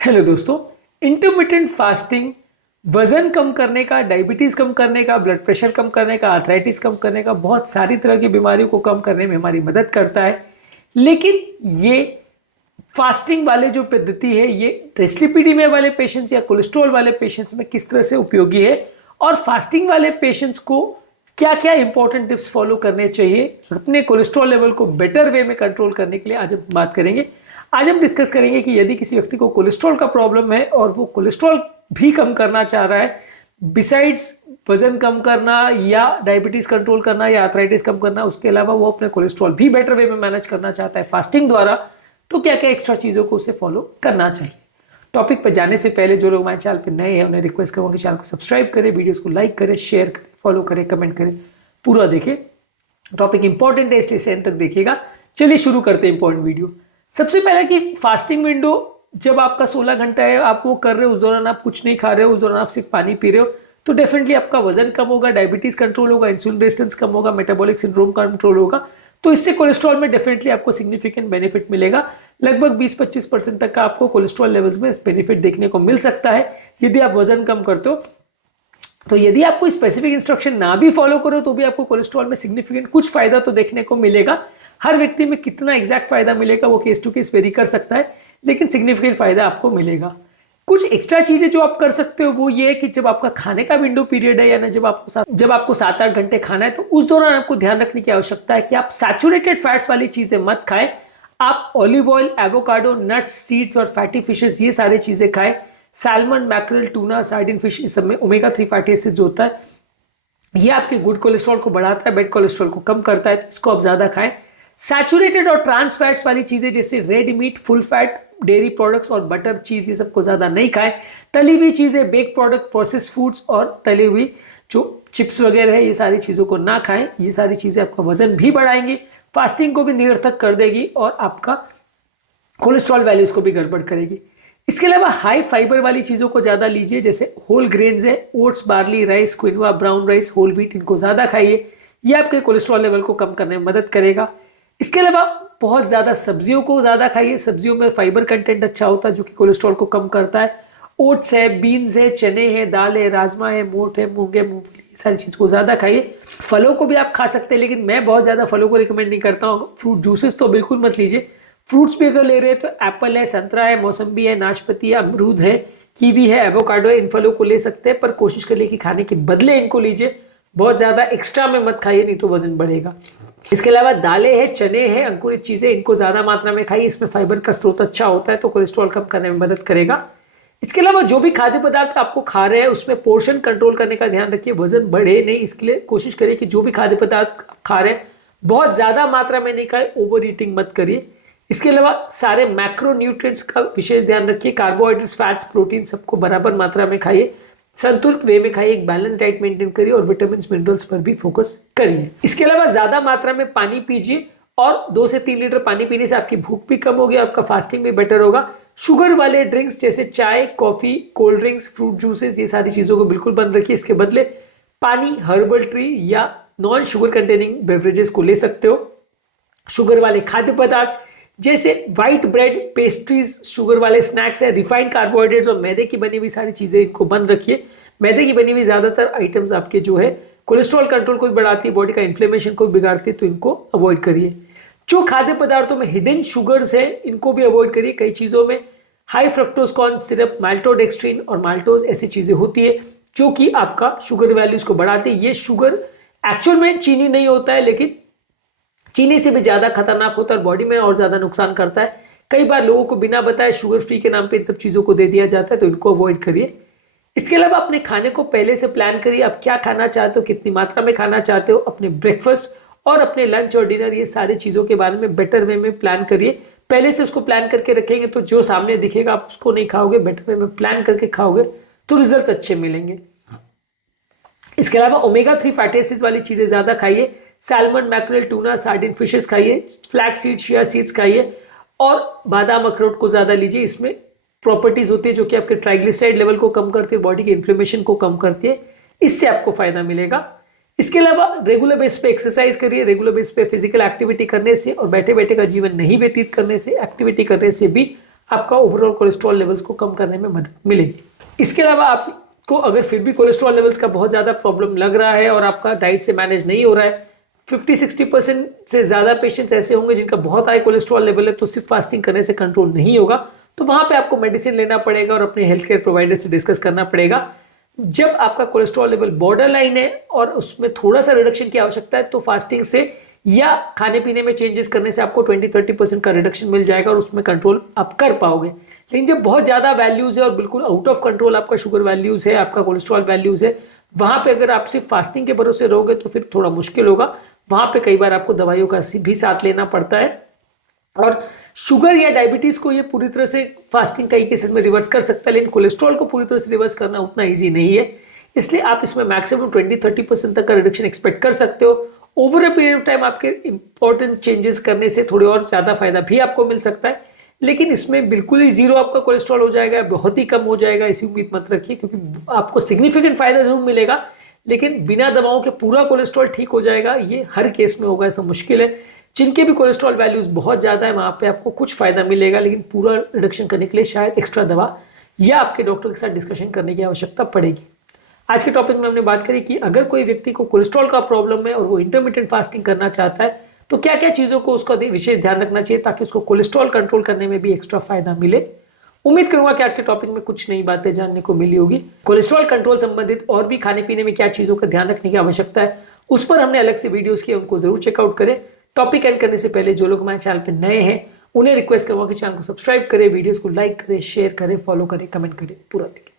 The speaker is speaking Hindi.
हेलो दोस्तों। इंटरमिटेंट फास्टिंग वजन कम करने का, डायबिटीज कम करने का, ब्लड प्रेशर कम करने का, आर्थराइटिस कम करने का, बहुत सारी तरह की बीमारियों को कम करने में हमारी मदद करता है। लेकिन ये फास्टिंग वाले जो पद्धति है ये डिस्लिपिडीमिया वाले पेशेंट्स या कोलेस्ट्रॉल वाले पेशेंट्स में किस तरह से उपयोगी है और फास्टिंग वाले पेशेंट्स को क्या क्या इंपॉर्टेंट टिप्स फॉलो करने चाहिए अपने कोलेस्ट्रॉल लेवल को बेटर वे में कंट्रोल करने के लिए आज हम बात करेंगे। आज हम डिस्कस करेंगे कि यदि किसी व्यक्ति को कोलेस्ट्रॉल का प्रॉब्लम है और वो कोलेस्ट्रॉल भी कम करना चाह रहा है, बिसाइड्स वजन कम करना या डायबिटीज कंट्रोल करना या आर्थराइटिस कम करना, उसके अलावा वो अपने कोलेस्ट्रॉल भी बेटर वे में मैनेज करना चाहता है फास्टिंग द्वारा, तो क्या क्या एक्स्ट्रा चीज़ों को उसे फॉलो करना चाहिए। टॉपिक पर जाने से पहले जो लोग हमारे चैनल पर नए हैं उन्हें रिक्वेस्ट करूँगा कि चैनल को सब्सक्राइब करें, वीडियोस को लाइक करें, शेयर करें, फॉलो करें, कमेंट करें, पूरा देखें। टॉपिक इंपॉर्टेंट है इसलिए एंड तक देखिएगा। चलिए शुरू करते हैं इंपॉर्टेंट वीडियो। सबसे पहले कि फास्टिंग विंडो जब आपका 16 घंटा है, आप वो कर रहे हो, उस दौरान आप कुछ नहीं खा रहे हो, उस दौरान आप सिर्फ पानी पी रहे हो, तो डेफिनेटली आपका वजन कम होगा, डायबिटीज कंट्रोल होगा, इंसुलिन रेजिस्टेंस कम होगा, मेटाबॉलिक सिंड्रोम कंट्रोल होगा। तो इससे कोलेस्ट्रॉल में डेफिनेटली आपको सिग्निफिकेंट बेनिफिट मिलेगा। लगभग 20-25% तक का आपको कोलेस्ट्रॉल लेवल्स में बेनिफिट देखने को मिल सकता है यदि आप वजन कम करते हो। तो यदि आप कोई स्पेसिफिक इंस्ट्रक्शन ना भी फॉलो करो तो भी आपको कोलेस्ट्रॉल में सिग्निफिकेंट कुछ फायदा तो देखने को मिलेगा। हर व्यक्ति में कितना एग्जैक्ट फायदा मिलेगा वो केस टू केस वेरी कर सकता है, लेकिन सिग्निफिकेंट फायदा आपको मिलेगा। कुछ एक्स्ट्रा चीजें जो आप कर सकते हो वो ये है कि जब आपका खाने का विंडो पीरियड है, या ना जब आपको 7-8 घंटे खाना है, तो उस दौरान आपको ध्यान रखने की आवश्यकता है कि आप सैचुरेटेड फैट्स वाली चीजें मत खाएं। आप olive oil, avocado, nuts, seeds और फैटी फिशेस ये सारी चीजें खाएं। Salmon, mackerel, tuna, sardine fish, इस सब में ओमेगा 3 फैटी एसिड्स होता है, ये आपके गुड कोलेस्ट्रॉल को बढ़ाता है, बैड कोलेस्ट्रॉल को कम करता है, तो इसको आप ज्यादा खाएं। सैचुरेटेड और ट्रांस फैट्स वाली चीजें जैसे red meat, full fat, dairy products और बटर, चीज, ये सबको ज्यादा नहीं खाएं। तली हुई चीजें, बेक प्रोडक्ट, प्रोसेस फूड्स और तली हुई जो चिप्स वगैरह है, ये सारी चीजों को ना खाएं। ये सारी चीजें आपका वजन भी बढ़ाएंगी, फास्टिंग को भी निरर्थक कर देगी और आपका कोलेस्ट्रॉल वैल्यूज को भी गड़बड़ करेगी। इसके अलावा हाई फाइबर वाली चीज़ों को ज़्यादा लीजिए, जैसे होल ग्रेन्स है, oats, barley, rice, quinoa, brown rice, whole wheat, इनको ज़्यादा खाइए। ये आपके कोलेस्ट्रॉल लेवल को कम करने में मदद करेगा। इसके अलावा बहुत ज़्यादा सब्जियों को ज़्यादा खाइए, सब्जियों में फाइबर कंटेंट अच्छा होता है जो कि कोलेस्ट्रॉल को कम करता है। ओट्स है, बीन्स है, चने हैं, दाल है, राजमा है, मोठ है, मूंग है, मूंगफली, ये सारी चीज़ को ज़्यादा खाइए। फलों को भी आप खा सकते हैं, लेकिन मैं बहुत ज़्यादा फलों को रिकमेंड नहीं करता हूँ। फ्रूट जूसेस तो बिल्कुल मत लीजिए। फ्रूट्स भी अगर ले रहे हैं तो एप्पल है, संतरा है, मौसम्बी है, नाशपाती है, अमरूद है, कीवी है, एवोकाडो है, इन फलों को ले सकते हैं, पर कोशिश करिए कि खाने के बदले इनको लीजिए। बहुत ज़्यादा एक्स्ट्रा में मत खाइए, नहीं तो वजन बढ़ेगा। इसके अलावा दालें हैं, चने हैं, अंकुरित चीज़ें, इनको ज़्यादा मात्रा में खाइए। इसमें फाइबर का स्रोत अच्छा होता है तो कोलेस्ट्रॉल कम करने में मदद करेगा। इसके अलावा जो भी खाद्य पदार्थ आपको खा रहे हैं उसमें पोर्शन कंट्रोल करने का ध्यान रखिए, वजन बढ़े नहीं, इसके लिए कोशिश करिए कि जो भी खाद्य पदार्थ खा रहे हैं बहुत ज़्यादा मात्रा में नहीं खाए, ओवर ईटिंग मत करिए। इसके अलावा सारे मैक्रो न्यूट्रिएंट्स का विशेष ध्यान रखिए, कार्बोहाइड्रेट्स, फैट्स, प्रोटीन सबको बराबर मात्रा में खाइए, संतुलित वे में खाइए, एक बैलेंस डाइट मेंटेन करिए और विटामिन मिनरल्स पर भी फोकस करिए। इसके अलावा ज्यादा मात्रा में पानी पीजिए और 2 से 3 लीटर पानी पीने से आपकी भूख भी कम होगी, आपका फास्टिंग भी बेटर होगा। शुगर वाले ड्रिंक्स जैसे चाय, coffee, cold drinks, fruit juices, ये सारी चीजों को बिल्कुल बंद रखिए। इसके बदले पानी, हर्बल ट्री या नॉन शुगर कंटेनिंग बेवरेजेस को ले सकते हो। शुगर वाले खाद्य पदार्थ जैसे व्हाइट ब्रेड, पेस्ट्रीज, शुगर वाले स्नैक्स है, रिफाइंड कार्बोहाइड्रेट्स और मैदे की बनी हुई सारी चीजें, इनको बंद रखिए। मैदे की बनी हुई ज्यादातर आइटम्स आपके जो है कोलेस्ट्रॉल कंट्रोल को भी बढ़ाती है, बॉडी का इन्फ्लेमेशन को भी बिगाड़ती है, तो इनको अवॉइड करिए। जो खाद्य पदार्थों में हिडन शुगर्स है इनको भी अवॉइड करिए। कई चीजों में high fructose corn syrup, maltodextrin और माल्टोज ऐसी चीजें होती है जो कि आपका शुगर वैल्यूज को बढ़ाती है। ये शुगर एक्चुअल में चीनी नहीं होता है, लेकिन चीनी से भी ज्यादा खतरनाक होता है और बॉडी में और ज्यादा नुकसान करता है। कई बार लोगों को बिना बताए शुगर फ्री के नाम पे इन सब चीजों को दे दिया जाता है, तो इनको अवॉइड करिए। इसके अलावा अपने खाने को पहले से प्लान करिए, आप क्या खाना चाहते हो, कितनी मात्रा में खाना चाहते हो। अपने ब्रेकफास्ट और अपने लंच और डिनर, ये सारी चीजों के बारे में बेटर वे में प्लान करिए। पहले से उसको प्लान करके रखेंगे तो जो सामने दिखेगा आप उसको नहीं खाओगे, बेटर वे में प्लान करके खाओगे तो रिजल्ट अच्छे मिलेंगे। इसके अलावा ओमेगा 3 फैटी एसिड्स वाली चीजें ज्यादा खाइए, salmon, mackerel, tuna, sardine fishes खाइए, फ्लैक्स सीड, चिया सीड्स खाइए और बादाम, अखरोट को ज्यादा लीजिए। इसमें प्रॉपर्टीज होती है जो कि आपके ट्राइग्लिसराइड लेवल को कम करती है, बॉडी के इन्फ्लेमेशन को कम करती है, इससे आपको फायदा मिलेगा। इसके अलावा रेगुलर बेस पे एक्सरसाइज करिए। रेगुलर बेस पे फिजिकल एक्टिविटी करने से और बैठे बैठे का जीवन नहीं व्यतीत करने से, एक्टिविटी करने से भी आपका ओवरऑल कोलेस्ट्रॉल लेवल्स को कम करने में मदद मिलेगी। इसके अलावा आपको अगर फिर भी कोलेस्ट्रॉल लेवल्स का बहुत ज़्यादा प्रॉब्लम लग रहा है और आपका डाइट से मैनेज नहीं हो रहा है, 50-60% से ज़्यादा पेशेंट्स ऐसे होंगे जिनका बहुत हाई कोलेस्ट्रॉल लेवल है, तो सिर्फ फास्टिंग करने से कंट्रोल नहीं होगा, तो वहाँ पे आपको मेडिसिन लेना पड़ेगा और अपने हेल्थ केयर प्रोवाइडर से डिस्कस करना पड़ेगा। जब आपका कोलेस्ट्रॉल लेवल बॉर्डर लाइन है और उसमें थोड़ा सा रिडक्शन की आवश्यकता है, तो फास्टिंग से या खाने पीने में चेंजेस करने से आपको 20-30% का रिडक्शन मिल जाएगा और उसमें कंट्रोल आप कर पाओगे। लेकिन जब बहुत ज़्यादा वैल्यूज़ है और बिल्कुल आउट ऑफ कंट्रोल आपका शुगर वैल्यूज़ है, आपका कोलेस्ट्रॉल वैल्यूज़ है, वहाँ पे अगर आप सिर्फ फास्टिंग के भरोसे रहोगे तो फिर थोड़ा मुश्किल होगा। वहाँ पे कई बार आपको दवाइयों का भी साथ लेना पड़ता है। और शुगर या डायबिटीज़ को ये पूरी तरह से फास्टिंग कई केसेस में रिवर्स कर सकता है, लेकिन कोलेस्ट्रॉल को पूरी तरह से रिवर्स करना उतना ईजी नहीं है। इसलिए आप इसमें मैक्सिमम 20-30% तक का रिडक्शन एक्सपेक्ट कर सकते हो। Over a period of time आपके इंपॉर्टेंट चेंजेस करने से थोड़े और ज़्यादा फायदा भी आपको मिल सकता है, लेकिन इसमें बिल्कुल ही जीरो आपका कोलेस्ट्रॉल हो जाएगा, बहुत ही कम हो जाएगा, ऐसी उम्मीद मत रखिए, क्योंकि आपको सिग्निफिकेंट फायदा जरूर मिलेगा, लेकिन बिना दवाओं के पूरा कोलेस्ट्रॉल ठीक हो जाएगा ये हर केस में होगा, ऐसा मुश्किल है। जिनके भी कोलेस्ट्रॉल वैल्यूज बहुत ज़्यादा है वहाँ पे आपको कुछ फायदा मिलेगा, लेकिन पूरा रिडक्शन करने के लिए शायद एक्स्ट्रा दवा या आपके डॉक्टर के साथ डिस्कशन करने की आवश्यकता पड़ेगी। आज के टॉपिक में हमने बात करी कि अगर कोई व्यक्ति को कोलेस्ट्रॉल का प्रॉब्लम है और वो इंटरमिटेंट फास्टिंग करना चाहता है, तो क्या क्या चीज़ों को उसका विशेष ध्यान रखना चाहिए ताकि उसको कोलेस्ट्रॉल कंट्रोल करने में भी एक्स्ट्रा फायदा मिले। उम्मीद करूंगा कि आज के टॉपिक में कुछ नई बातें जानने को मिली होगी। कोलेस्ट्रॉल कंट्रोल संबंधित और भी खाने पीने में क्या चीज़ों का ध्यान रखने की आवश्यकता है, उस पर हमने अलग से वीडियोस किए, उनको जरूर चेकआउट करें। टॉपिक एंड करने से पहले जो लोग हमारे चैनल पर नए हैं उन्हें रिक्वेस्ट करूंगा कि चैनल को सब्सक्राइब करें, वीडियोस को लाइक करें, शेयर करें, फॉलो करें, कमेंट करें, पूरा देखें।